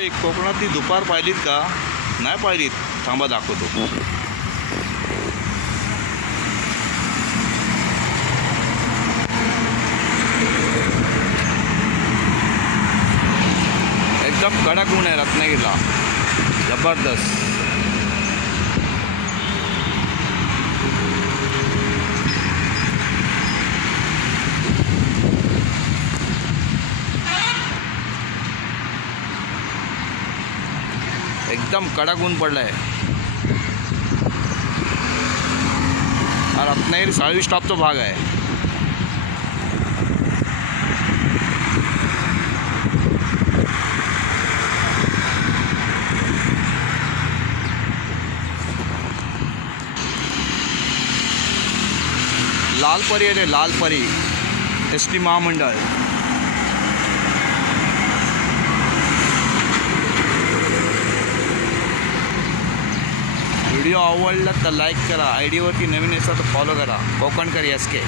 एक कोकणातली दुपार पाहिलीत का? नाही पाहिलीत. थांबा दाखवतो. एकदम कडक ऊन आहे रत्नागिरीला. जबरदस्त. एकदम कडक ऊन पडलाय हा। रत्नागिरी साळवी स्टॉपचा भाग आहे लालपरी आहे लाल परी। एस टी महामंडळ व्हिडिओ आवडला तर लाईक करा. आय डीवरती नवीन असेल तर फॉलो करा. कोकणकर एस के.